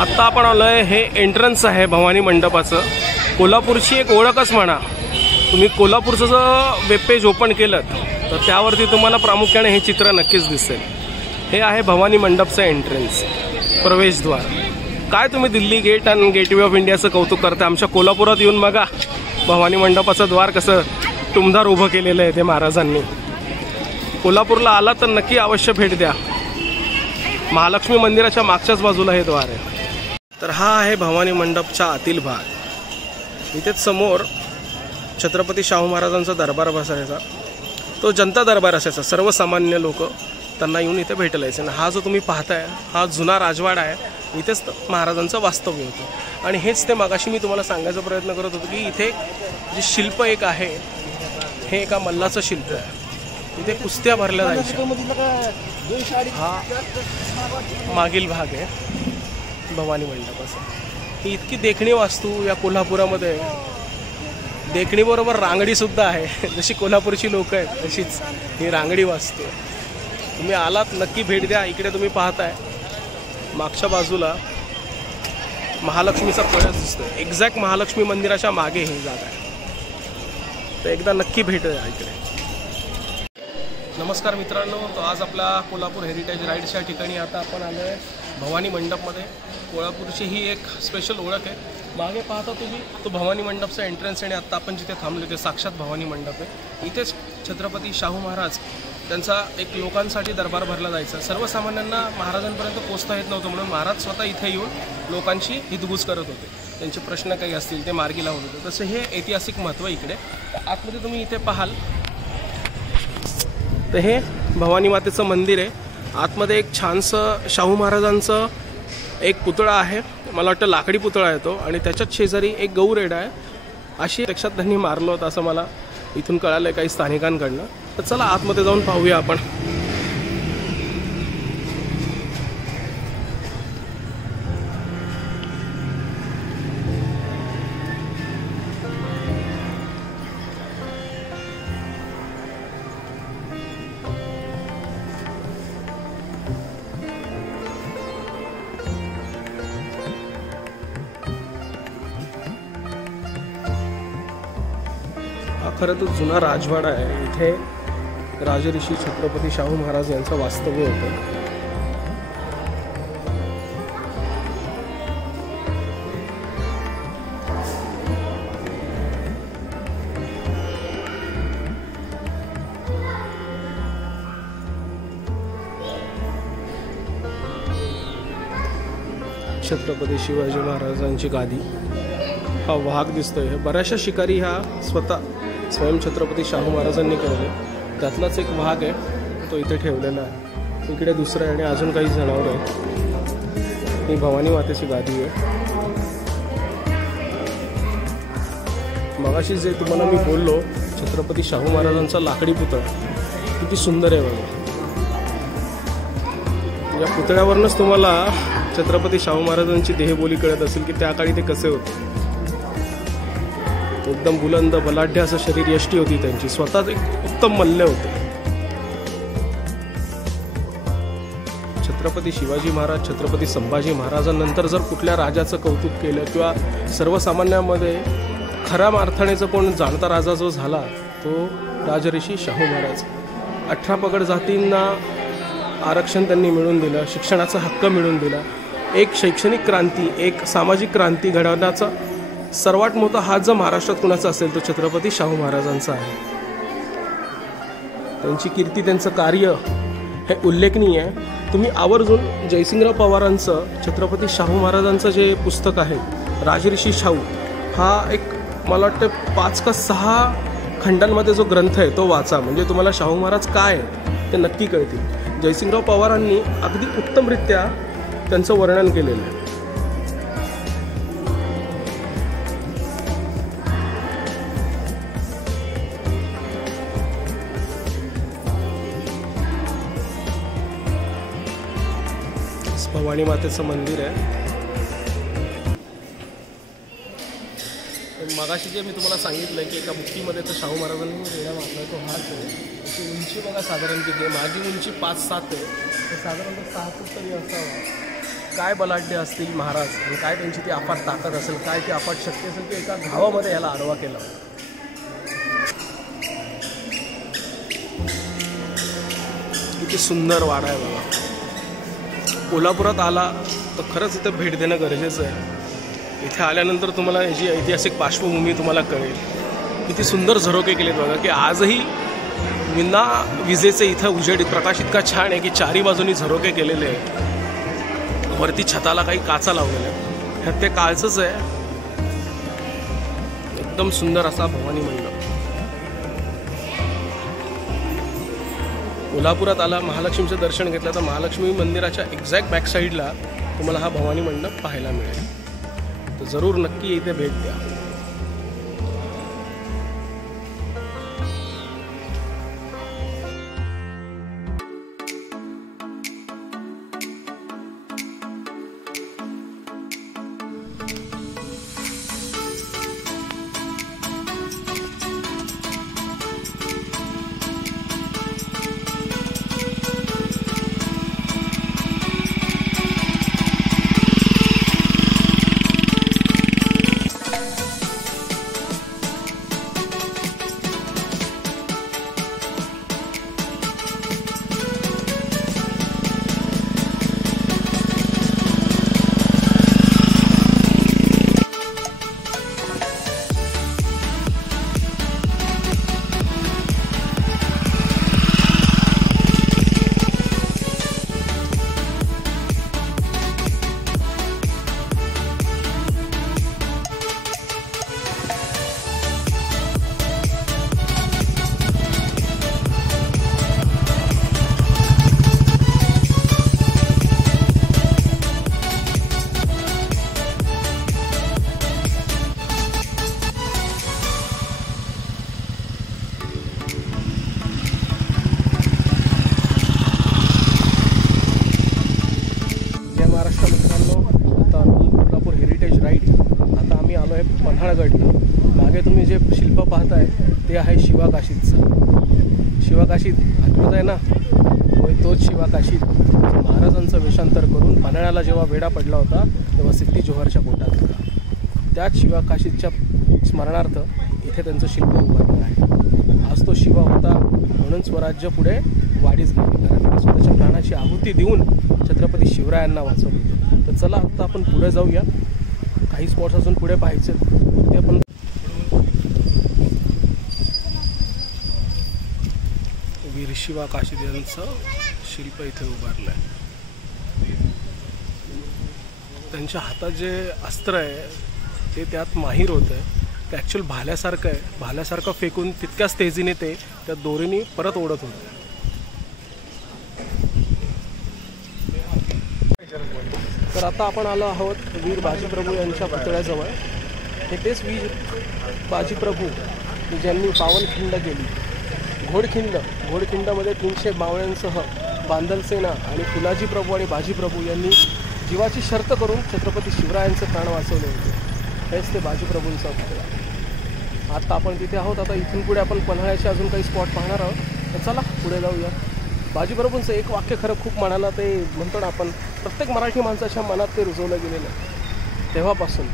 आत्ता आपण आलोय, हे एंट्रन्स आहे भवानी मंडपाचं. कोल्हापूरची एक ओळखच म्हणा. तुम्ही कोल्हापूरचं जर वेब पेज ओपन केलं तर त्यावरती तुम्हाला प्रामुख्याने हे चित्र नक्कीच दिसेल. हे आहे भवानी मंडपचं एंट्रन्स, प्रवेशद्वार. काय तुम्ही दिल्ली गेट आणि गेटवे ऑफ इंडियाचं कौतुक करता, आमच्या कोल्हापुरात येऊन बघा भवानी मंडपाचं द्वार कसं टुमदार उभं केलेलं आहे ते महाराजांनी. कोल्हापूरला आला तर नक्की अवश्य भेट द्या. महालक्ष्मी मंदिराच्या मागच्याच बाजूला हे द्वार आहे. तर हा आहे भवानी मंडपचा आतील भाग. इथेच समोर छत्रपती शाहू महाराजांचा दरबार बसायचा. तो जनता दरबार असायचा. सर्वसामान्य लोक त्यांना येऊन इथे भेटायला यायचे. हा जो तुम्ही पाहताय हा जुना राजवाडा आहे. इथेच महाराजांचं वास्तव्य होतं. आणि हेच ते मागाशी मी तुम्हाला सांगायचा प्रयत्न करत होतो की इथे जे शिल्प एक आहे हे एका मल्लाचं शिल्प आहे. इथे कुस्त्या भरल्या जायच्या. हा मागील भाग आहे भवानी मंडपाचा. ही इतकी देखणी वास्तू या कोल्हापुरामध्ये. देखणीबरोबर रांगडी सुद्धा आहे. जशी कोल्हापूरची लोक आहेत तशीच ही रांगडी वास्तू. तुम्ही आलात नक्की भेट द्या. इकडे तुम्ही पाहताय मागच्या बाजूला महालक्ष्मीचा कळस दिसतोय. एक्झॅक्ट महालक्ष्मी मंदिराच्या मागे ही जागा आहे. तर एकदा नक्की भेट द्या इकडे. नमस्कार मित्रांनो, तो आज आपला कोल्हापूर हेरिटेज राईड्स या ठिकाणी आता आपण आलो आहे भवानी मंडपमध्ये. कोल्हापूरची ही एक स्पेशल ओळख आहे. मागे पाहता तुम्ही तो भवानी मंडपचा एंट्रन्स आणि आत्ता आपण जिथे थांबलो ते साक्षात भवानी मंडप आहे. इथेच छत्रपती शाहू महाराज त्यांचा एक लोकांसाठी दरबार भरला जायचा. सर्वसामान्यांना महाराजांपर्यंत पोहोचता येत नव्हतं म्हणून महाराज स्वतः इथे येऊन लोकांची हितगुज करत होते. त्यांचे प्रश्न काही असतील ते मार्गी लावत होते. तसं हे ऐतिहासिक महत्त्व इकडे. आतमध्ये तुम्ही इथे पाहाल तर हे भवानी मातेचं मंदिर आहे. आतमध्ये एक छानसं शाहू महाराजांचं एक पुतळा आहे. मला वाटतं लाकडी पुतळा आहे तो. आणि त्याच्याच शेजारी एक गौरेडा आहे. अशी लक्षात त्यांनी मारलं होतं असं मला इथून कळालं आहे काही स्थानिकांकडनं. तर चला आतमध्ये जाऊन पाहूया आपण. खरं तर जुना राजवाडा आहे. इथे राजऋषी छत्रपती शाहू महाराज यांचं वास्तव्य होतं. छत्रपती शिवाजी महाराजांची गादी. हा वाघ दिसतोय. हे बऱ्याचशा शिकारी ह्या स्वतः स्वयं छत्रपती शाहू महाराजांनी केलेले. त्यातलाच एक वाघ आहे तो इथे ठेवलेला आहे. इकडे दुसरं आहे आणि अजून काही जनावर आहे. ही भवानी मातेची गादी आहे. मगाशी जे तुम्हाला मी बोललो छत्रपती शाहू महाराजांचा लाकडी पुतळा किती सुंदर आहे बघा. या पुतळ्यावरूनच तुम्हाला छत्रपती शाहू महाराजांची देहबोली कळत असेल की त्या काळी ते कसे होते. एकदम बुलंद बलाढ्य असं शरीर यष्टी होती त्यांची. स्वतःच एक उत्तम मल्ल होते. छत्रपती शिवाजी महाराज, छत्रपती संभाजी महाराजांनंतर जर कुठल्या राजाचं कौतुक केलं किंवा सर्वसामान्यांमध्ये खऱ्या अर्थाने जर कोण जाणता राजा जो झाला तो राजऋषी शाहू महाराज. 18 पगड जातींना आरक्षण त्यांनी मिळवून दिलं. शिक्षणाचा हक्क मिळवून दिला. एक शैक्षणिक क्रांती, एक सामाजिक क्रांती घडवण्याचा सर्वात मोठा हात जर महाराष्ट्रात कुणाचा असेल तो छत्रपती शाहू महाराजांचा आहे. त्यांची कीर्ती, त्यांचं कार्य हे उल्लेखनीय आहे. तुम्ही आवर्जून जयसिंगराव पवारांचं छत्रपती शाहू महाराजांचं जे पुस्तक आहे राजऋषी शाहू, हा एक मला वाटतं 5 का 6 खंडांमध्ये जो ग्रंथ आहे तो वाचा. म्हणजे तुम्हाला शाहू महाराज काय ते नक्की कळतील. जयसिंगराव पवारांनी अगदी उत्तमरित्या त्यांचं वर्णन केलेलं आहे. भवानी मातेचं मंदिर आहे. मगाशी जे मी तुम्हाला सांगितलं की एका बुक्कीमध्ये तर शाहू महाराजांनी रेडा मारला तो हाच आहे. त्याची उंची बघा साधारण किती आहे. माझी उंची 5-7 आहे. तर साधारणतः 6 फूट तरी असावा. काय बलाढ्य असतील महाराज आणि काय त्यांची ती अफाट ताकद असेल, काय ती अफाट शक्ती असेल की एका गावामध्ये याला आडवा केला. किती सुंदर वाडा आहे बघा. कोल्हापुरात आला तर खरंच इथं भेट देणं गरजेचं आहे. इथे आल्यानंतर तुम्हाला याची ऐतिहासिक पार्श्वभूमी तुम्हाला कळेल. किती सुंदर झरोके केलेत बघा की आजही विना विजेचे इथं उजेड प्रकाश इतका छान आहे की चारी बाजूनी झरोके केलेले आहे. वरती छताला काही काचा लावलेल्या आहेत. ह्यात ते काळचंच आहे. एकदम सुंदर असा भवानी मंडप. कोल्हापुरात आला, महालक्ष्मीचं दर्शन घेतलं तर महालक्ष्मी मंदिराच्या एक्झॅक्ट बॅक साईडला तुम्हाला हा भवानी मंडप पाहायला मिळेल. तर जरूर नक्की इथे भेट द्या. पन्हाळगड. मागे तुम्ही जे शिल्प पाहताय ते आहे शिवाकाशीचं. शिवाकाशीत आठवत आहे ना, होय तोच शिवाकाशीत महाराजांचं वेषांतर करून पन्हाळ्याला जेव्हा वेढा पडला होता तेव्हा सिद्धी जोहरच्या पोटात होता. त्याच शिवाकाशीच्या स्मरणार्थ इथे त्यांचं शिल्प उभारलं आहे. आज तो शिवा होता म्हणून स्वराज्य पुढे वाढीस गेली, कारण त्यांनी स्वतःच्या प्राणाची आहुती देऊन छत्रपती शिवरायांना वाचवलं होतं. तर चला आता आपण पुढे जाऊया. काही स्पॉट्स अजून पुढे पाहायचे ते आपण. वीर शिवा काशीद यांचं शिल्प इथे उभारलं आहे. त्यांच्या हातात जे अस्त्र आहे ते त्यात माहीर होतं. ते ॲक्च्युअल भाल्यासारखं आहे. भाल्यासारखं फेकून तितक्याच तेजीने ते त्या दोरीने परत ओढत होते. तर आता आपण आलो आहोत वीर बाजीप्रभू यांच्या पुतळ्याजवळ. हे तेच वीर बाजीप्रभू ज्यांनी पावनखिंड केली. घोडखिंडामध्ये 300 मावळ्यांसह बांदलसेना आणि फुलाजी प्रभू आणि बाजीप्रभू यांनी जीवाची शर्त करून छत्रपती शिवरायांचे प्राण वाचवले होते. हेच ते बाजीप्रभूंचा पुतळा. आता आपण तिथे आहोत. आता इथून पुढे आपण पन्हाळ्याचे अजून काही स्पॉट पाहणार आहोत. तर चला पुढे जाऊया. बाजीप्रभूंचं एक वाक्य खरं खूप मनाला ते म्हणतो ना आपण, प्रत्येक मराठी माणसाच्या मनात ते रुजवलं गेलेलं आहे. तेव्हापासून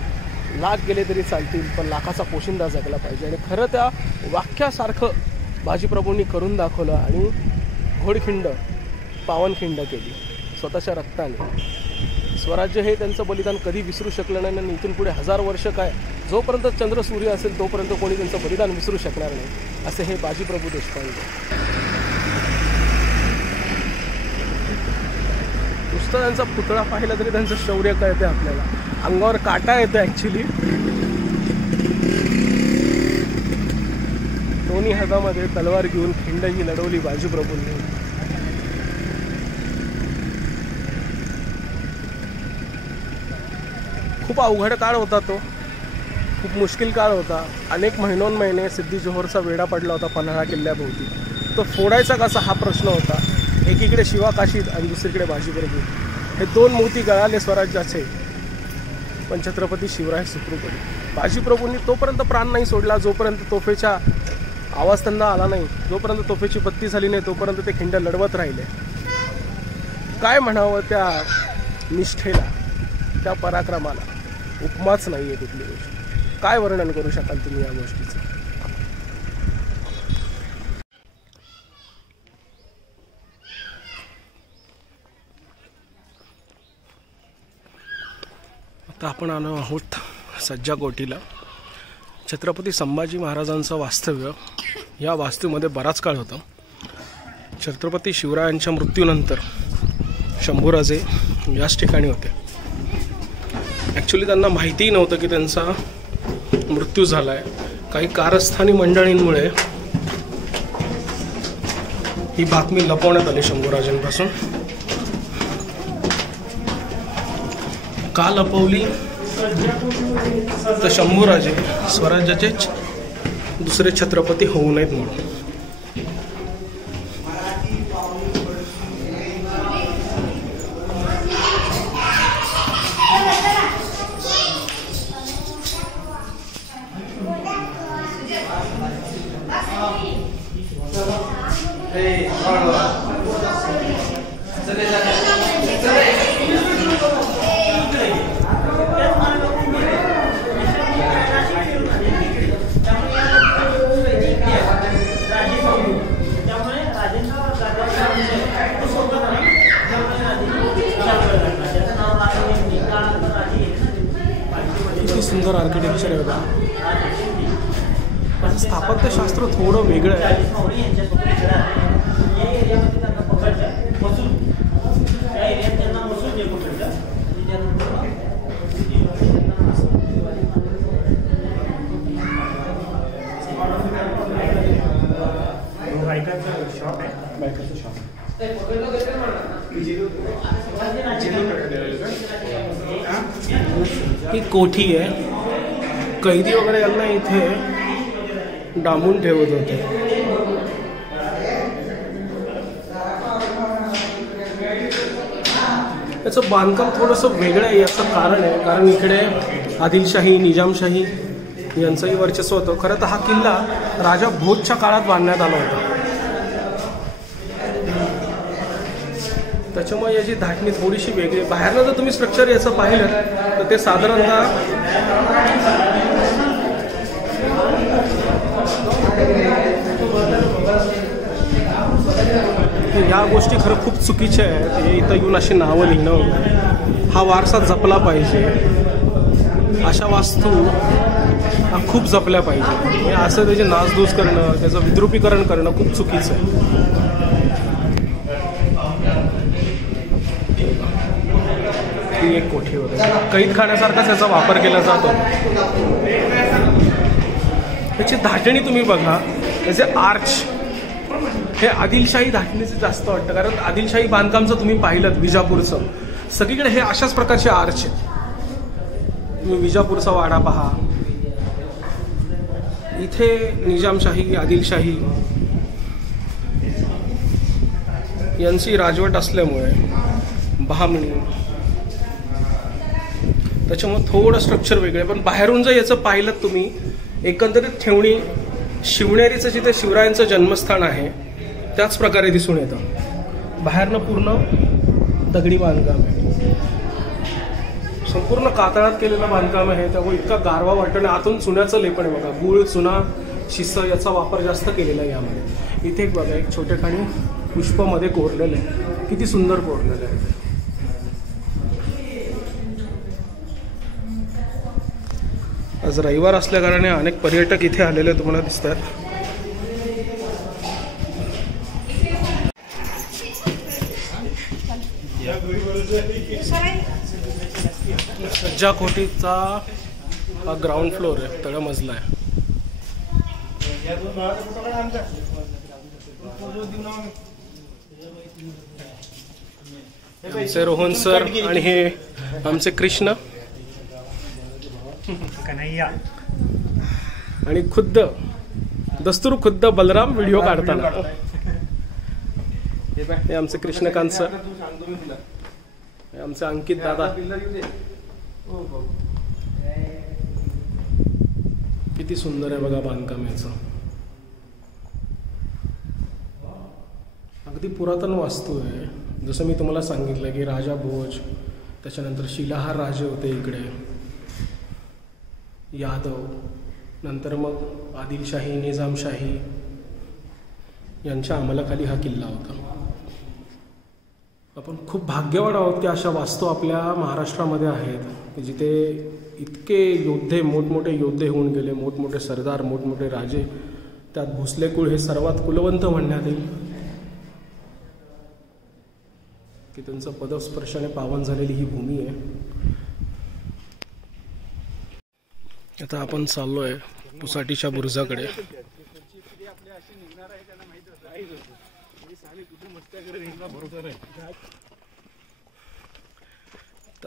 लाख गेले तरी चालतील पण लाखाचा पोशिंदा जगला पाहिजे. आणि खरं त्या वाक्यासारखं बाजीप्रभूंनी करून दाखवलं आणि घोडखिंड पावनखिंड केली स्वतःच्या रक्ताने. स्वराज्य हे त्यांचं बलिदान कधी विसरू शकलं नाही आणि इथून पुढे 1000 वर्ष काय, जोपर्यंत चंद्र सूर्य असेल तोपर्यंत कोणी त्यांचं बलिदान विसरू शकणार नाही, असे हे बाजीप्रभू देशपांडे. नुसतं त्यांचा पुतळा पाहिला तरी त्यांचं शौर्य कळते आपल्याला. अंगावर काटा येतो ॲक्च्युली. दोन्ही हातामध्ये तलवार घेऊन खिंड ही लढवली बाजीप्रभूंनी. खूप अवघड काळ होता तो. खूप मुश्किल काळ होता. अनेक महिने सिद्धी जोहरचा वेढा पडला होता पन्हाळा किल्ल्याभोवती. तो फोडायचा कसा हा प्रश्न होता. एकीकडे शिवाकाशीद आणि दुसरीकडे बाजीप्रभू, हे दोन मोती गळाले स्वराज्याचे. पण छत्रपती शिवराय सुखरूप होते. बाजीप्रभूंनी तोपर्यंत प्राण नाही सोडला जोपर्यंत तोफेच्या आवाज त्यांना आला नाही, जोपर्यंत तोफेची बत्ती झाली नाही तोपर्यंत ते खिंड लढवत राहिले. काय म्हणावं त्या निष्ठेला, त्या पराक्रमाला उपमाच नाही आहे कुठली गोष्ट. काय वर्णन करू शकाल तुम्ही या गोष्टीचं? आता आपण आलो आहोत सज्जाकोटीला. छत्रपती संभाजी महाराजांचं वास्तव्य या वास्तूमध्ये बराच काळ होतं. छत्रपती शिवरायांच्या मृत्यूनंतर शंभूराजे याच ठिकाणी होते. ॲक्च्युली त्यांना माहितीही नव्हतं की त्यांचा मृत्यू झाला आहे. काही कारस्थानी मंडळींमुळे ही बातमी लपवण्यात आली शंभूराजांपासून. का लपवली तर शंभूराजे स्वराज्याचे दुसरे छत्रपती होऊ नयेत म्हणून. किती सुंदर आर्किटेक्चर आहे बघा. स्थापत्यशास्त्र थोडं वेगळं आहे. ही कोठी आहे. कैदी वगैरे यांना इथे डांबून ठेवत होते. याचं बांधकाम थोडंसं वेगळं आहे. याचं कारण आहे कारण इकडे आदिलशाही, निजामशाही यांचंही वर्चस्व होतं. खरं तर हा किल्ला राजा भोजच्या काळात बांधण्यात आला होता. त्याच्यामुळे याची धाटणी थोडीशी वेगळी. बाहेरनं जर तुम्ही स्ट्रक्चर याचं पाहिलं तर ते साधारणतः या गोष्टी खरं खूप चुकीच्या आहेत. हे इथं येऊन अशी नावं लिहिणं, हा वारसा जपला पाहिजे. अशा वास्तू खूप जपल्या पाहिजे. असं त्याचे नासधूस करणं, त्याचं विद्रुपीकरण करणं खूप चुकीचं आहे. ही एक कोठी वगैरे कैदखान्यासारखाच याचा वापर केला जातो. त्याची धाटणी तुम्ही बघा. त्याचे आर्च हे आदिलशाही धाटणीचे जास्त वाटतं. कारण आदिलशाही बांधकामचं तुम्ही पाहिलं विजापूरचं, सगळीकडे हे अशाच प्रकारचे आर्च आहे. तुम्ही विजापूरचा वाडा पहा. इथे निजामशाही, आदिलशाही यांची राजवट असल्यामुळे बहामणी, त्याच्यामुळे थोडं स्ट्रक्चर वेगळं. पण बाहेरून जर याचं पाहिलं तुम्ही एकंदरीत ठेवणी शिवनेरीचं जिथे शिवरायांचं जन्मस्थान आहे त्याच प्रकारे दिसून येतं. बाहेरनं पूर्ण दगडी बांधकाम आहे. संपूर्ण कातळात केलेलं बांधकाम आहे. त्यामुळे इतका गारवा वाटतं. आतून चुन्याचं लेपण आहे बघा. गूळ, चुना, शिसं याचा वापर जास्त केलेला आहे यामध्ये. इथे एक बघा, एक छोट्या खाणी पुष्पमध्ये कोरलेलं आहे. किती सुंदर कोरलेलं आहे. आज रविवार असल्या कारणाने अनेक पर्यटक इथे आलेले तुम्हाला दिसतात. सज्जाकोटीचा हा ग्राउंड फ्लोर आहे, तळ मजला आहे. आमचे रोहन सर आणि हे आमचे कृष्ण आणि खुद्द दस्तूर खुद्द बलराम व्हिडिओ काढताना. हे आमचे कृष्णकांत सर, आमचे अंकित दादा. किती सुंदर आहे बघा बांधकाम याचं. अगदी पुरातन वास्तू आहे. जसं मी तुम्हाला सांगितलं की राजा भोज त्याच्यानंतर शिलाहार राजे होते इकडे, यादव, नंतर मग आदिलशाही, निजामशाही यांच्या अंमलाखाली हा किल्ला होता. आपण खूप भाग्यवान आहोत की अशा वास्तू आपल्या महाराष्ट्रामध्ये आहेत की जिथे इतके योद्धे, मोठमोठे योद्धे होऊन गेले, मोठमोठे सरदार, मोठमोठे राजे. त्यात भोसले कुळ हे सर्वात कुलवंत म्हणण्यात येईल की त्यांचं पदस्पर्शाने पावन झालेली ही भूमी आहे. आता आपण चाललोय पुसाटीच्या बुरुजाकडे.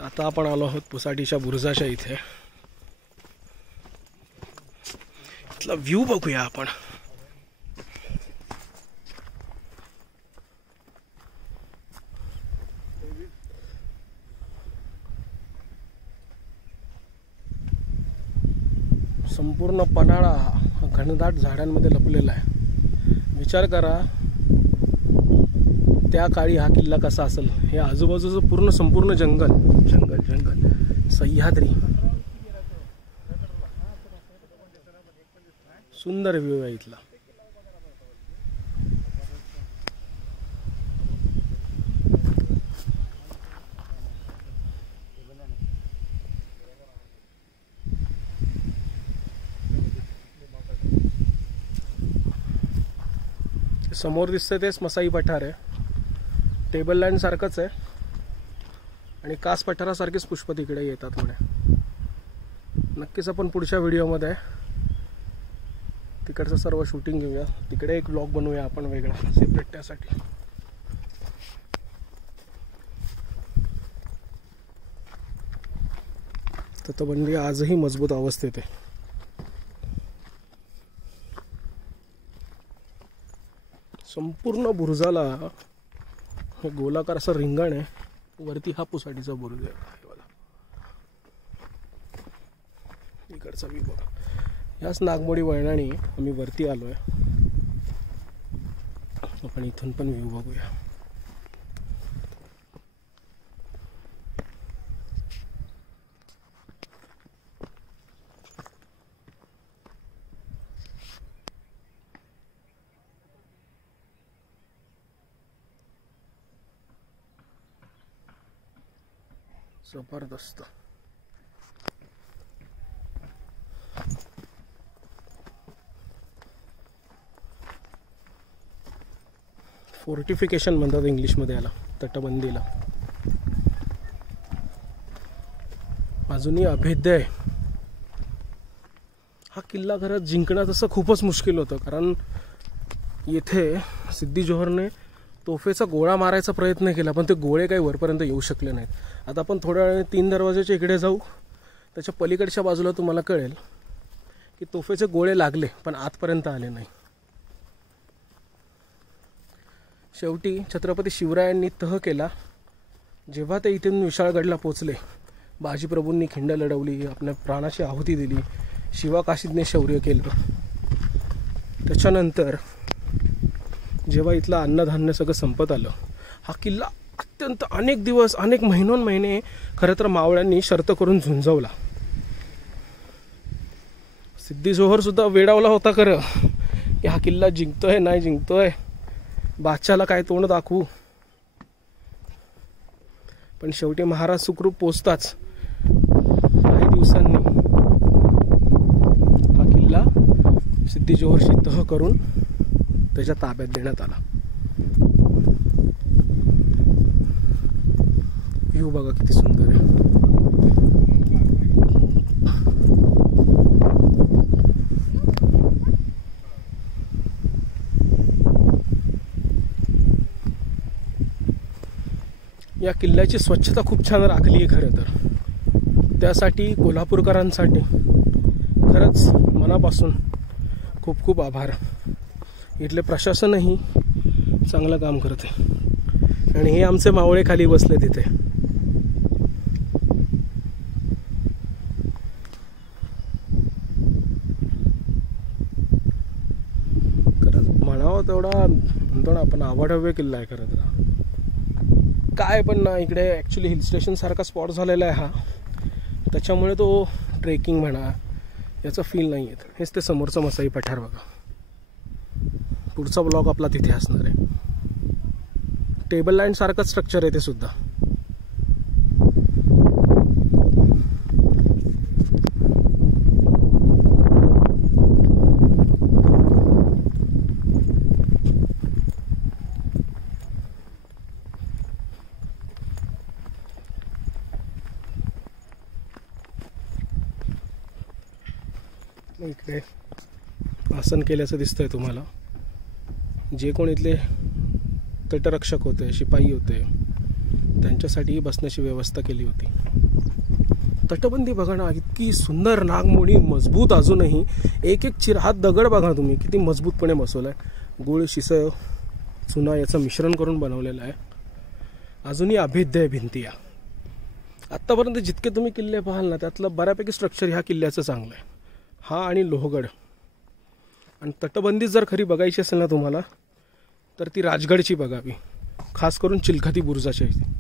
आता आपण आलो आहोत पुसाटीच्या बुरुजाच्या इथे. इथला व्ह्यू बघूया आपण. संपूर्ण पन्हाळा हा घनदाट झाडांमध्ये लपलेला आहे. विचार करा त्या काळी हा किल्ला कसा असेल. हे आजूबाजूचं पूर्ण संपूर्ण जंगल जंगल जंगल, सह्याद्री. सुंदर व्ह्यू आहे इथला. समोर दिसतंय तेच मसाई पठार आहे. टेबल लँड सारखंच आहे आणि कास पठारासारखेच पुष्प तिकडे येतात म्हणे. नक्कीच आपण पुढच्या व्हिडिओमध्ये तिकडचं सर्व शूटिंग घेऊया. तिकडे एक ब्लॉग बनवूया आपण वेगळा सेपरेट त्यासाठी. तटबंदी आजही मजबूत अवस्थेत आहे. संपूर्ण बुरुजाला हे गोलाकार असं रिंगण आहे. वरती हा पुसाटीचा बुरुज आहे बघा. इकडचा व्ह्यू बघा. याच नागमोडी वळणाने आम्ही वरती आलोय. आपण इथून पण व्ह्यू बघूया. जबरदस्त. फोर्टिफिकेशन म्हणतात इंग्लिशमध्ये याला, तटबंदीला. अजूनही अभेद्य आहे हा किल्ला. खरंच जिंकणं तसं खूपच मुश्किल होतं, कारण येथे सिद्दी जोहरने तोफेचा गोळा मारायचा प्रयत्न केला पण ते गोळे काही वरपर्यंत येऊ शकले नाहीत. आता आपण थोड्या वेळाने 3 दरवाजाच्या इकडे जाऊ. त्याच्या पलीकडच्या बाजूला तुम्हाला कळेल की तोफेचे गोळे लागले पण आतपर्यंत आले नाही. शेवटी छत्रपती शिवरायांनी तह केला. जेव्हा ते इथून विशाळगडला पोचले, बाजीप्रभूंनी खिंड लढवली, आपल्या प्राणाची आहुती दिली, शिवाकाशीदने शौर्य केलं. त्याच्यानंतर जेव्हा इथलं अन्नधान्य सगळं संपत आलं, हा किल्ला अत्यंत अनेक दिवस, अनेक महिने खरं तर मावळ्यांनी शर्त करून झुंजवला. सिद्दी जोहर सुद्धा वेडावला होता खरं की हा किल्ला जिंकतोय नाही जिंकतोय, बादशाला काय तोंड दाखवू. पण शेवटी महाराज सुखरूप पोचताच काही दिवसांनी हा किल्ला सिद्दी जोहरशी तह करून त्याच्या ताब्यात देण्यात आला. व्ह्यू बघा किती सुंदर आहे. या किल्ल्याची स्वच्छता खूप छान राखली आहे खरं तर. त्यासाठी कोल्हापूरकरांसाठी खरंच मनापासून खूप खूप आभार. इथले प्रशासनही चांगलं काम करते आणि हे आमचे मावळे खाली बसले तिथे. खरंच म्हणावं तेवढा म्हणतो ना आपण, आवाढव्य किल्ला आहे खरं तर. काय पण ना इकडे ॲक्च्युली हिल स्टेशन सारखा स्पॉट झालेला आहे हा, त्याच्यामुळे तो ट्रेकिंग म्हणा याचा फील नाही येत. हेच ते समोरचं मसाई पठार बघा. पुढचा ब्लॉग आपला तिथे असणार आहे. टेबल लँड सारखंच स्ट्रक्चर आहे ते सुद्धा. इकडे आसन केल्याचं दिसतंय तुम्हाला. जे कोण इथले तटरक्षक होते, शिपाई होते, त्यांच्यासाठी बसण्याची व्यवस्था केली होती. तटबंदी बघा ना, इतकी सुंदर नागमोडी मजबूत. अजूनही एक एक चिरहात दगड बघा तुम्ही किती मजबूतपणे बसवला आहे. गुळ, शिसं, चुना याचं मिश्रण करून बनवलेलं आहे. अजूनही अभेद्य आहे भिंती. आत्तापर्यंत जितके तुम्ही किल्ले पाहाल ना, त्यातलं बऱ्यापैकी स्ट्रक्चर ह्या किल्ल्याचं चांगलं आहे. हा आणि लोहगड. आणि तटबंदी जर खरी बघायची असेल ना तुम्हाला, तर ती राजगडची बघावी, खास करून चिलखती बुरुजाच्या इथे.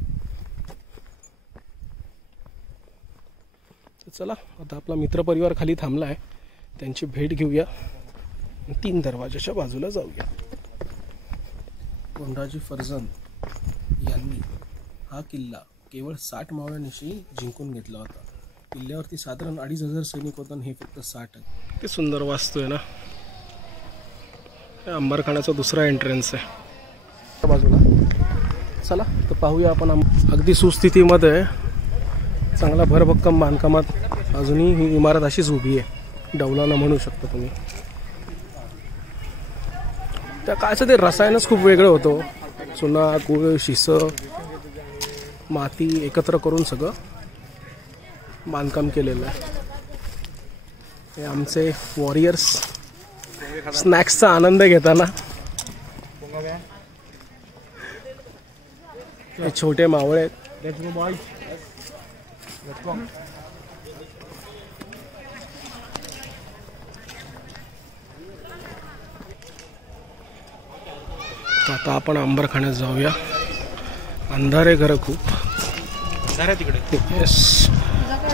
चला आता आपला मित्रपरिवार खाली थांबला आहे, त्यांची भेट घेऊया. 3 दरवाजाच्या बाजूला जाऊया. कोंडाजी फर्जंद यांनी हा किल्ला केवळ 60 मावळ्यांशी जिंकून घेतला होता. किल्ल्यावरती साधारण 2500 सैनिक होता, हे फक्त 60 आहेत. ते सुंदर वास्तू आहे ना. अंबरखानाचा दुसरा एंट्रन्स आहे बाजूला. चला तर पाहूया आपण. अगदी सुस्थितीमध्ये चांगला भरभक्कम बांधकामात अजूनही ही इमारत अशीच उभी आहे. डौलाना म्हणू शकता तुम्ही. त्या काळचं ते रसायनच खूप वेगळं होतं. चुना, गुळ, शिसं, माती एकत्र करून सगळं बांधकाम केलेलं आहे. हे आमचे वॉरियर्स स्नॅक्सचा आनंद घेताना. हे छोटे मावळे आहेत. आता आपण अंबरखान्यात जाऊया. अंधार आहे घरं खूप. तिकडे येस.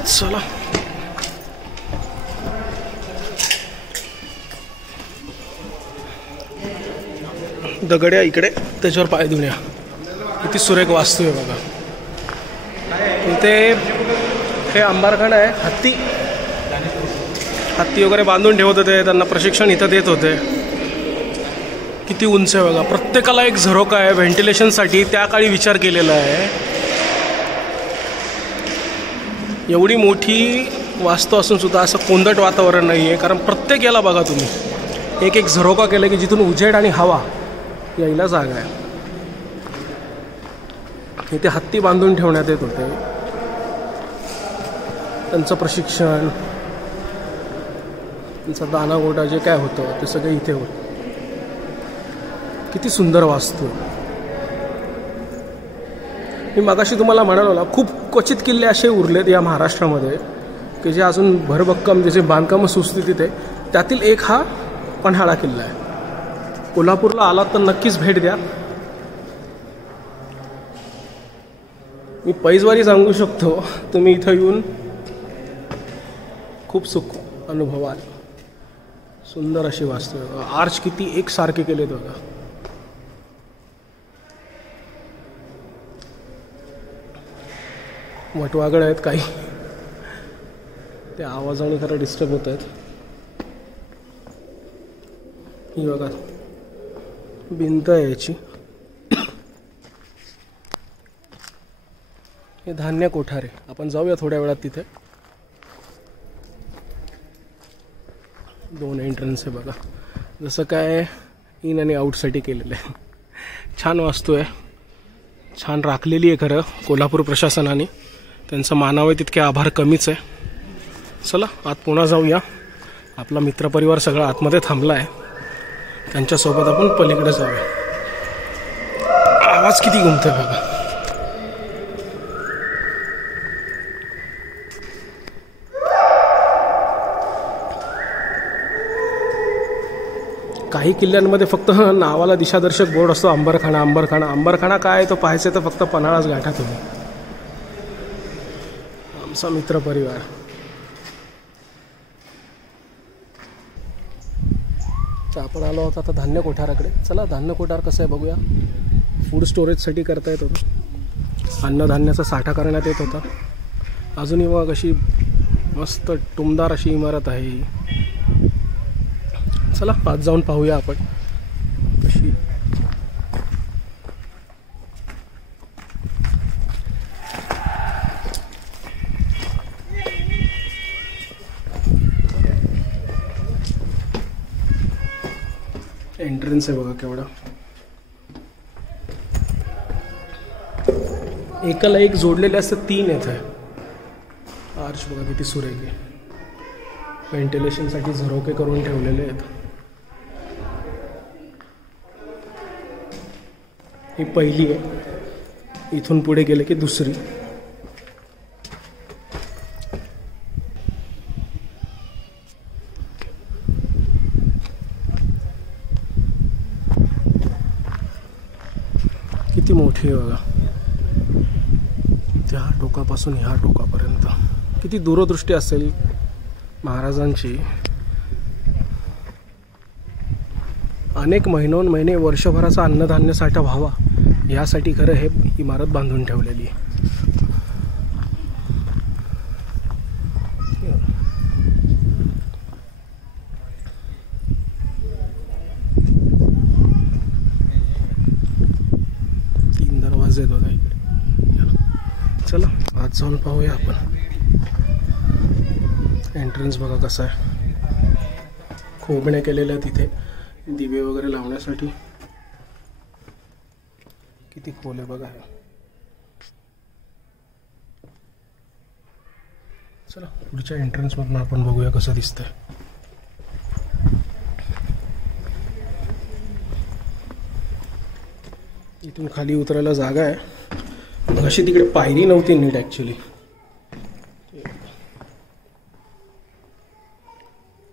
चला दगड्या इकडे, त्याच्यावर पाय देऊन या. किती सुरेख वास्तू आहे बघा. इथे हे अंबरखाना आहे. हत्ती वगैरे बांधून ठेवत होते, त्यांना प्रशिक्षण इथं देत होते. किती उंच आहे बघा. प्रत्येकाला एक झरोका आहे व्हेंटिलेशनसाठी, त्या काळी विचार केलेला आहे. एवढी मोठी वास्तू असून सुद्धा असं कोंदट वातावरण नाही आहे, कारण प्रत्येक याला बघा तुम्ही एक एक झरोका केलं की जिथून उजेड आणि हवा यायला जागा आहे. इथे हत्ती बांधून ठेवण्यात येत होते. त्यांचं प्रशिक्षण, त्यांचा दानागोटा जे काय होतं ते सगळं इथे होतं. किती सुंदर वास्तू. मी मगाशी तुम्हाला म्हणालो ना, खूप क्वचित किल्ले असे उरलेत या महाराष्ट्रामध्ये की जे अजून भरभक्कम ज्याचे बांधकाम सुस्थितीत आहे. त्यातील एक हा पन्हाळा किल्ला आहे. कोल्हापूरला आलात तर नक्कीच भेट द्या. मी पैजवारी सांगू शकतो, तुम्ही इथं येऊन खूप सुख अनुभवाल. सुंदर अशी वास्तू. आर्च किती एकसारखे केलेत बघा. वटवागड आहेत काही, त्या आवाजाने खरं डिस्टर्ब होत आहेत. ही बघा भिंत आहे याची. हे धान्य कोठार आहे. आपण जाऊया थोड्या वेळात तिथे. 2 एंट्रन्स आहे बघा. जसं काय इन आणि आउटसाठी केलेलं आहे. छान वास्तू आहे, छान राखलेली आहे खरं कोल्हापूर प्रशासनाने. त्यांचं मानावे तितके आभार कमीच आहे. चला आत पुन्हा जाऊया. आपला मित्रपरिवार सगळा आतमध्ये थांबला आहे, त्यांच्यासोबत आपण पलीकडे जाऊया. आवाज किती घुमतोय बघा. काही किल्ल्यांमध्ये फक्त नावाला दिशादर्शक बोर्ड असतो, अंबरखाना अंबरखाना. अंबरखाना काय तो पाहायचं तर फक्त पन्हाळाच गाठा तुम्ही. आमचा मित्र परिवार. तर आपण आलो आहोत आता धान्य कोठाराकडे. चला धान्य कोठार कसं आहे बघूया. फूड स्टोरेजसाठी करता येत होतं, अन्नधान्याचा साठा करण्यात येत होता. अजूनही मग अशी मस्त टुमदार अशी इमारत आहे. चला आत जाऊन पाहूया आपण कशी. एंट्रन्स आहे बघा केवढा. एकाला एक जोडलेले असतात, 3 आहेत. आर्च बघा किती सुरेख आहे. व्हेंटिलेशनसाठी झरोके करून ठेवलेले आहेत. ही पहिली आहे, इथून पुढे गेले की दुसरी. किती मोठी आहे बघा, त्या टोकापासून ह्या टोकापर्यंत. किती दूरदृष्टी असेल महाराजांची. अनेक महिने वर्षभराचा अन्नधान्य साठा व्हावा यासाठी खरं हे इमारत बांधून ठेवलेली आहे. आहेत बघा इकडे. चला आज जाऊन पाहूया आपण. एंट्रन्स बघा कसा आहे. खोबणे केलेले आहेत तिथे दिवे वगैरे लावण्यासाठी. किती खोल आहे बघा. चला पुढच्या एंट्रन्स मधून आपण बघूया कसं दिसतंय. इथून खाली उतरायला जागा आहे. मग अशी तिकडे पायरी नव्हती नीट ॲक्च्युली.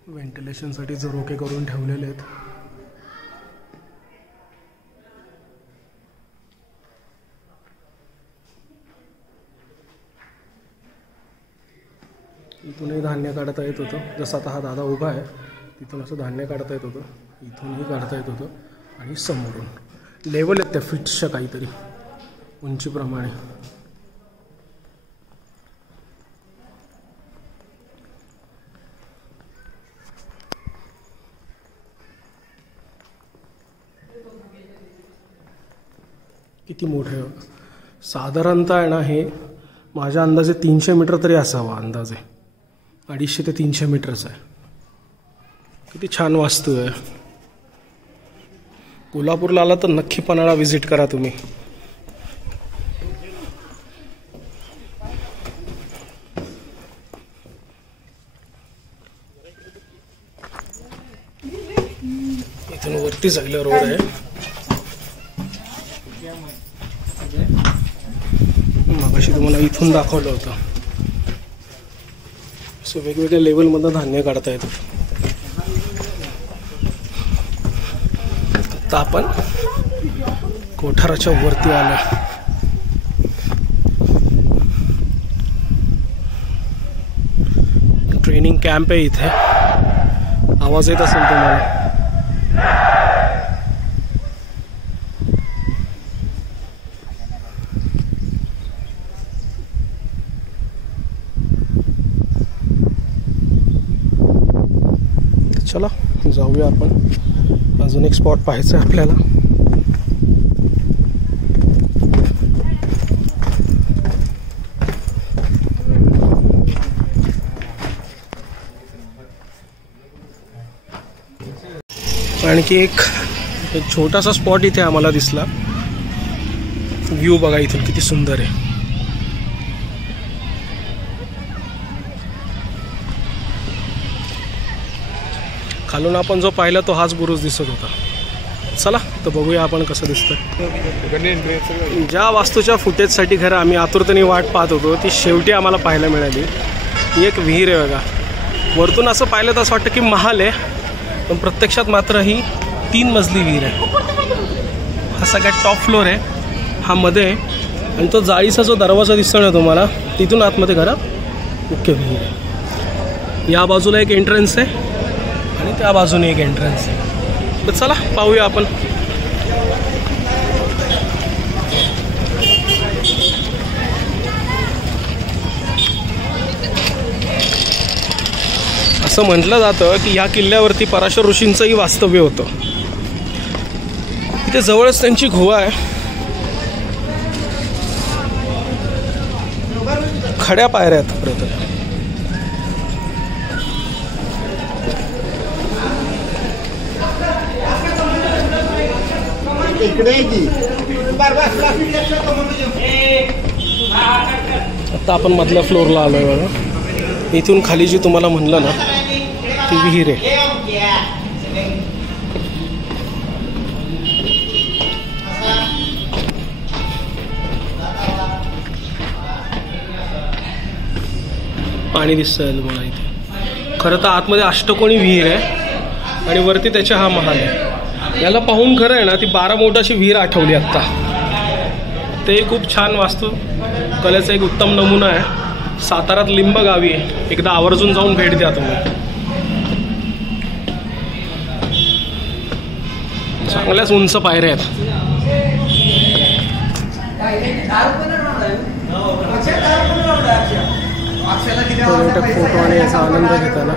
व्हेंटिलेशनसाठी झरोके करून ठेवलेले आहेत. इथूनही धान्य काढता येत होतं. जसं आता हा दादा उभा आहे तिथून असं धान्य काढता येत होतं. इथूनही काढता येत होतं. आणि समोरून लेवल आहेत त्या फिट्सच्या काहीतरी उंचीप्रमाणे. किती मोठे साधारणतः आहे ना. हे माझ्या अंदाजे 300 मीटर तरी असावा. अंदाजे 250 ते 300 मीटरचा आहे. किती छान वास्तू आहे. कोल्हापूरला आला तर नक्की पन्हाळा विजिट करा तुम्ही. इथून वरती जायला रोड आहे. मगाशी तुम्हाला इथून दाखवलं होतं. सो वेगवेगळ्या लेवलमधनं धान्य काढता येतं. आता आपण कोठाराच्या वरती आलो. ट्रेनिंग कॅम्प आहे इथे. आवाज येत असेल तुम्हाला. चला जाऊया आपण. अजून एक स्पॉट पाहायचं आहे आपल्याला. आणखी एक छोटासा स्पॉट इथे आम्हाला दिसला. व्ह्यू बघा इथून किती सुंदर आहे. खालून आपण जो पाहिला तो हाच बुरुज दिसत होता. चला तर बघूया आपण कसं दिसतं. ज्या वास्तूच्या फुटेजसाठी खरं आम्ही आतुरतेने वाट पाहत होतो ती शेवटी आम्हाला पाहायला मिळाली. ही एक विहीर आहे बघा. वरतून असं पाहिलं तर असं वाटतं की महाल आहे, पण प्रत्यक्षात मात्र ही 3 मजली विहीर आहे. हा सगळ्यात टॉप फ्लोअर आहे, हा मध्ये आहे. आणि तो जाळीचा जो दरवाजा दिसतो ना तुम्हाला, तिथून आतमध्ये घरा मुख्य विहीर आहे. या बाजूला एक एंट्रन्स आहे आणि त्या बाजूने एक एंट्रन्स आहे. तर चला पाहूया आपण. असं म्हटलं जातं की या किल्ल्यावरती पराशर ऋषींचंही वास्तव्य होतं. इथे जवळच त्यांची गुहा आहे. खड्या पायऱ्या आहेत खरं तर. आता आपण मधल्या फ्लोअरला आलोय बघा. इथून खाली जी तुम्हाला म्हणलं ना ती विहीर आहे. पाणी दिसतंय तुम्हाला इथे. खरं तर आतमध्ये अष्टकोनी विहीर आहे आणि वरती त्याच्या हा महाल आहे. याला पाहून खरं आहे ना ती 12 मोटाची विहीर आठवली आत्ता. ते खूप छान वास्तू कलेचा एक उत्तम नमुना आहे. साताऱ्यात लिंब गावी आहे, एकदा आवर्जून जाऊन भेट द्या तुम्ही. चांगल्याच उंच पायऱ्या आहेत. पर्यटक फोटो आणि याचा आनंद घेताना.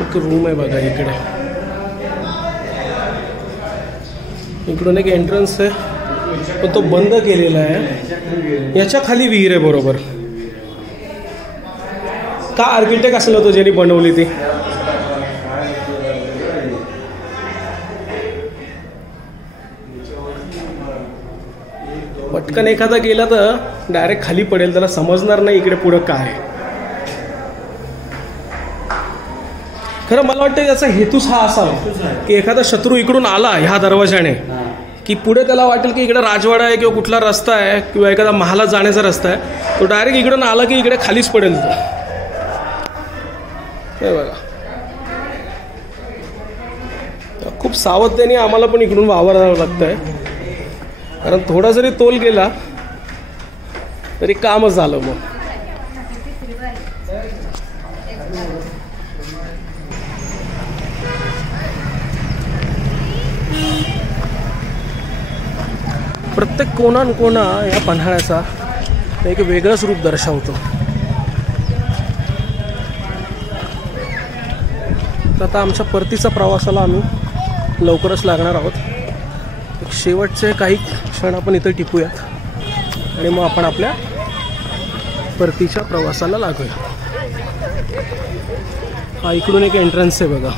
एक रूम आहे बघा इकडे. इकडून एक एंट्रन्स आहे पण तो बंद केलेला आहे. याच्या खाली विहीर आहे बरोबर. का आर्किटेक्ट असलं तो ज्यांनी बनवली ती. पटकन एखादा गेला तर डायरेक्ट खाली पडेल, त्याला समजणार नाही इकडे पुढं काय आहे. खरं मला वाटतं याचा हेतूच हा असावा की एखादा शत्रू इकडून आला ह्या दरवाजाने की पुढे त्याला वाटेल की इकडे राजवाडा आहे किंवा कुठला रस्ता आहे किंवा एखादा महालात जाण्याचा रस्ता आहे, तो डायरेक्ट इकडून आला की इकडे खालीच पडेल तो. हे बघा, खूप सावधतेने आम्हाला पण इकडून वावरावं लागतंय, कारण थोडा जरी तोल गेला तरी कामच झालं. मग प्रत्येक कोणा न कोणा या पन्हाळ्याचा एक वेगळंच रूप दर्शवतो. तर आता आमच्या परतीचा प्रवासाला आम्ही लवकरच लागणार आहोत. एक शेवटचे काही क्षण आपण इथं टिपूयात आणि मग आपण आपल्या परतीच्या प्रवासाला लागूया. हा इकडून एक एंट्रन्स आहे बघा.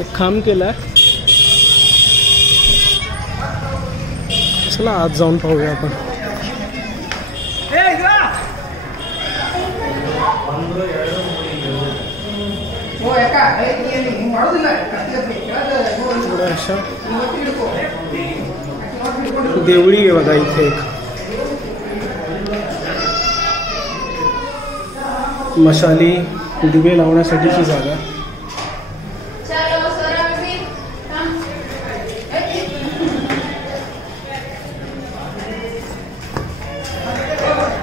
एक खांब केलाय. चला आत जाऊन पाहूया आपण. देवळी आहे बघा इथे एक. मशाली दिवे लावण्यासाठीची जागा.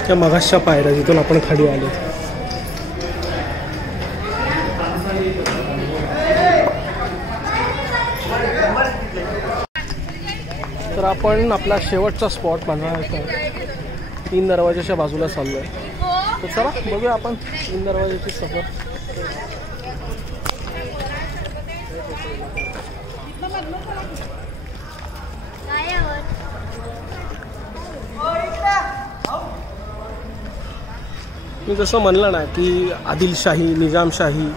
त्या मगाशच्या पायऱ्या जिथून आपण खाली आलो. तर आपण आपला शेवटचा स्पॉट पन्हाळ्याचा 3 दरवाजाच्या बाजूला चाललो आहे. तर चला बघूया आपण 3 दरवाजाची सफर. मी जसं म्हणलं ना की आदिलशाही, निजामशाही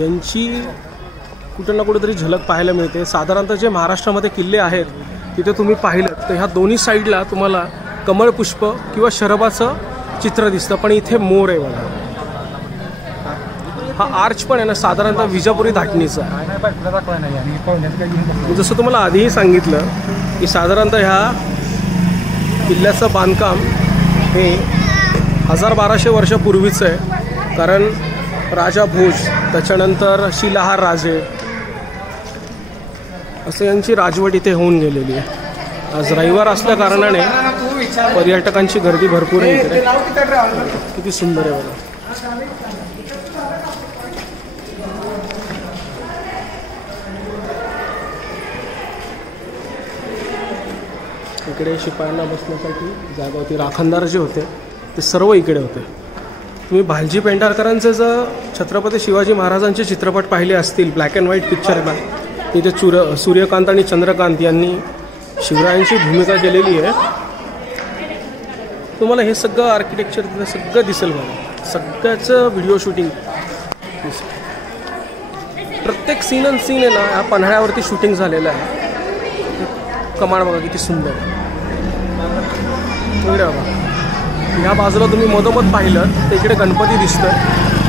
यांची कुठं ना कुठेतरी झलक पाहायला मिळते. साधारणतः जे महाराष्ट्रामध्ये किल्ले आहेत तिथे तुम्ही पाहिलं तर ह्या दोन्ही साईडला तुम्हाला कमळपुष्प किंवा शरभाचं चित्र दिसतं, पण इथे मोर आहे बघा. हा आर्च पण आहे ना साधारणतः विजापुरी धाटणीचा आहे. जसं तुम्हाला आधीही सांगितलं की साधारणतः ह्या किल्ल्याचं बांधकाम हे 1200 वर्षापूर्वीचं आहे. कारण राजा भोज, त्याच्यानंतर शिलाहार राजे, असं यांची राजवट इथे होऊन गेलेली आहे. आज रविवार असल्या कारणाने पर्यटकांची गर्दी भरपूर आहे इकडे. किती सुंदर आहे बघा. इकडे शिपायांना बसण्यासाठी जागा होती. राखणदार जे होते ते सर्व इकडे होते. तुम्ही भालजी पेंढारकरांचे जर छत्रपती शिवाजी महाराजांचे चित्रपट पाहिले असतील ब्लॅक अँड व्हाईट पिक्चरला, तिथे सूर्यकांत आणि चंद्रकांत यांनी शिवरायांची भूमिका केलेली आहे. तुम्हाला हे सगळं आर्किटेक्चर तिथं सगळं दिसेल बघा. सगळ्याचं व्हिडिओ शूटिंग प्रत्येक सीन अँड सीन आहे ना ह्या पन्हाळ्यावरती शूटिंग झालेलं आहे. कमाड बघा किती सुंदर आहे. बघा ह्या बाजूला तुम्ही मधोमध पाहिलं तर इकडे गणपती दिसतोय,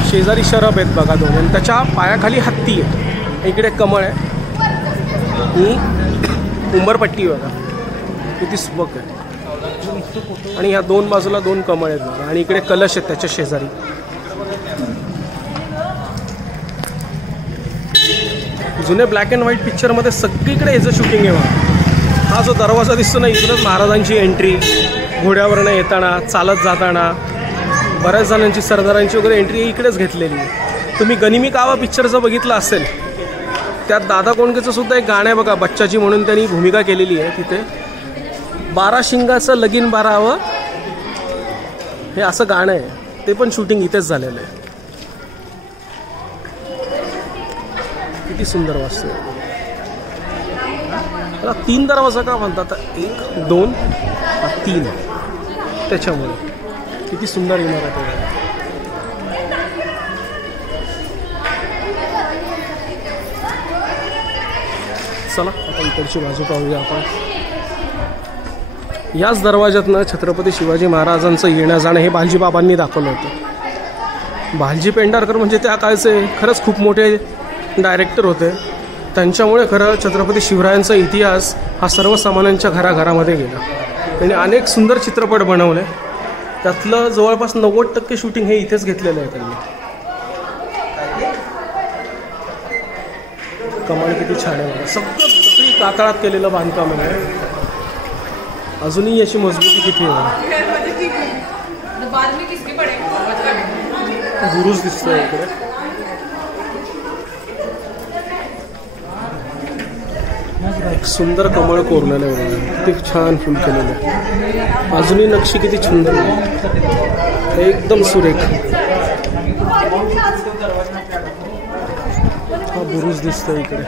शेजारी शरब आहेत बघा दोन, आणि त्याच्या पायाखाली हत्ती आहे. इकडे कमळ आहे, ही उंबरपट्टी बघा किती सुबक आहे. आणि ह्या दोन बाजूला दोन कमळ आहेत बघा, आणि इकडे कलश आहेत त्याच्या शेजारी. जुने ब्लॅक अँड व्हाईट पिक्चरमध्ये सगळीकडे ह्याचं शूटिंग आहे बघा. हा जो दरवाजा दिसतो ना, इथूनच महाराजांची एंट्री, घोड्यावरनं येताना, चालत जाताना, बऱ्याच जणांची सरदारांची वगैरे एंट्री इकडेच घेतलेली आहे. तुम्ही गनिमी कावा पिक्चर जर बघितलं असेल, त्यात दादा कोंडकेचं सुद्धा एक गाणं आहे बघा, बच्चाजी म्हणून त्यांनी भूमिका केलेली आहे. तिथे 12 शिंगाचं लगीन बारावं हे असं गाणं आहे, ते पण शूटिंग इथेच झालेलं आहे. किती सुंदर वास्तू आहे. 3 दरवाजा का म्हणतात, 1 2 3, त्याच्यामुळे किती सुंदर इमारत आहे. चला आता इकडची बाजू पाहूया आपण. याच दरवाज्यातनं छत्रपती शिवाजी महाराजांचं येणं जाणं हे भालजीबाबांनी दाखवलं होतं. भालजी पेंढारकर म्हणजे त्या काळचे खरंच खूप मोठे डायरेक्टर होते. त्यांच्यामुळे खरं छत्रपती शिवरायांचा इतिहास हा सर्वसामान्यांच्या घराघरामध्ये गेला. त्यांनी अनेक सुंदर चित्रपट बनवले, त्यातलं जवळपास 90% शूटिंग हे इथेच घेतलेलं आहे त्यांनी. कमाल किती छान आहे. सगळी कातळात केलेलं बांधकाम आहे. अजूनही याची मजबूती किती आहे. बुरुज दिसतोय इकडे. एक सुंदर कमळ कोरलेलं आहे, किती छान फुल केलेलं आहे. अजूनही नक्षी किती सुंदर आहे, एकदम सुरेख. हा बुरुज दिसतोय इकडे.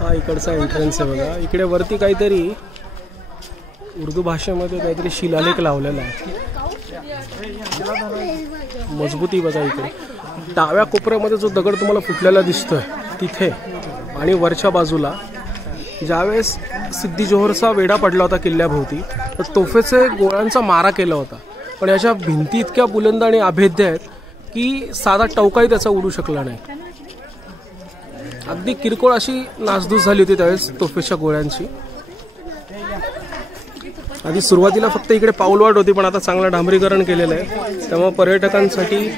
हा इकडचा एंट्रन्स आहे बघा. इकडे वरती काहीतरी उर्दू भाषेमध्ये काहीतरी शिलालेख लावलेला आहे. मजबूती बघा इकडे. डाव्या कोपऱ्यामध्ये जो दगड तुम्हाला फुटलेला दिसतोय तिथे, आणि वरच्या बाजूला ज्यावेळेस सिद्दी जोहरचा वेढा पडला होता किल्ल्याभोवती, तर तोफेचे गोळ्यांचा मारा केला होता. पण याच्या भिंती इतक्या बुलंद आणि अभेद्य आहेत की साधा टवकाही त्याचा उडू शकला नाही. अगदी किरकोळ अशी नासधूस झाली होती त्यावेळेस तोफेच्या गोळ्यांची. आधी सुरुवातीला फक्त इकडे पाऊलवाट होती, पण आता चांगलं डांबरीकरण केलेलं आहे, त्यामुळे पर्यटकांसाठी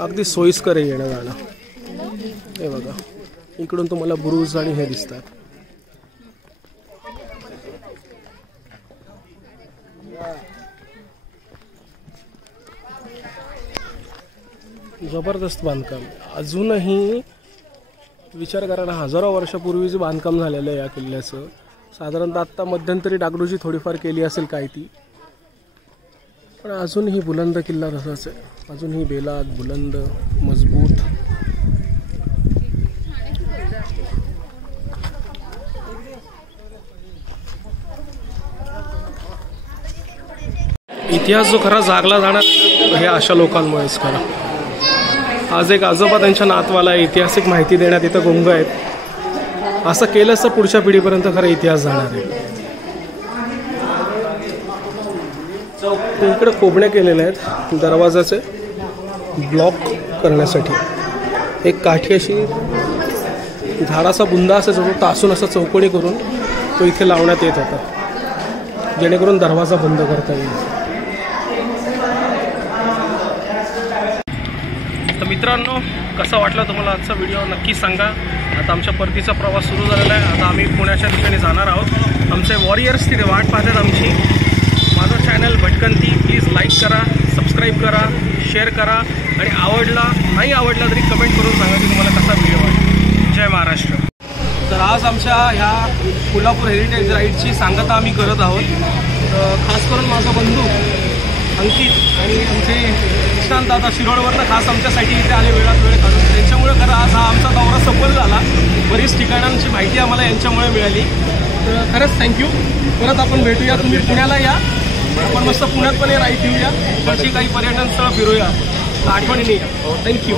अगदी सोयीस्कर आहे येणं जाणं. हे बघा इकडून तुम्हाला बुरुज आणि हे दिसतात. जबरदस्त बांधकाम. अजूनही विचार करा ना, हजारो वर्षापूर्वीचं बांधकाम झालेलं आहे या किल्ल्याचं. साधारणतः आत्ता मध्यंतरी डागडुजी थोडीफार केली असेल काय ती, पण अजूनही बुलंद किल्ला तसाच आहे. अजूनही बेलाद, बुलंद, मजबूत. इतिहास जो खरा जागला जाणार हे अशा लोकांमुळेच खरा. आज एक आजोबा त्यांच्या नातवाला ऐतिहासिक माहिती देण्यात इथं गुंग आहेत. असं केलंच तर पुढच्या पिढीपर्यंत खरा इतिहास जाणार आहे. इकडे कोबण्या केलेल्या आहेत दरवाजाचे ब्लॉक करण्यासाठी. एक काठी अशी झाडाचा बुंदा असायचा तो तासून असा चौकोनी करून तो इथे लावण्यात येत होता, जेणेकरून दरवाजा बंद करता येईल. तर मित्रांनो, कसा वाटला तुम्हाला आजचा व्हिडिओ नक्की सांगा. आता आमच्या परतीचा प्रवास सुरू झालेला आहे. आता आम्ही पुण्याच्या ठिकाणी जाणार आहोत. आमचे वॉरियर्स तिथे वाट पाहतात आमची. माझं चॅनल भटकंती प्लीज लाईक करा, सबस्क्राईब करा, शेअर करा आणि नाही आवडला तरी कमेंट करून सांगा की तुम्हाला कसा व्हिडिओ वाटला. जय महाराष्ट्र. तर आज आमच्या ह्या कोल्हापूर हेरिटेज राईडची सांगता आम्ही करत आहोत. खास करून माझा बंधू अंकित आणि आमचे निशांत आता शिरोडवरनं खास आमच्यासाठी इथे आले वेळात वेळ काढून. त्यांच्यामुळे खरं आज हा आमचा दौरा सफल झाला. बरीच ठिकाणांची माहिती आम्हाला यांच्यामुळे मिळाली. तर खरंच थँक्यू. परत आपण भेटूया. तुम्ही पुण्याला या, आपण मस्त पुण्यात पण राईड घेऊया, तिकडची काही पर्यटन स्थळं फिरूया, आठवणीने या. थँक्यू.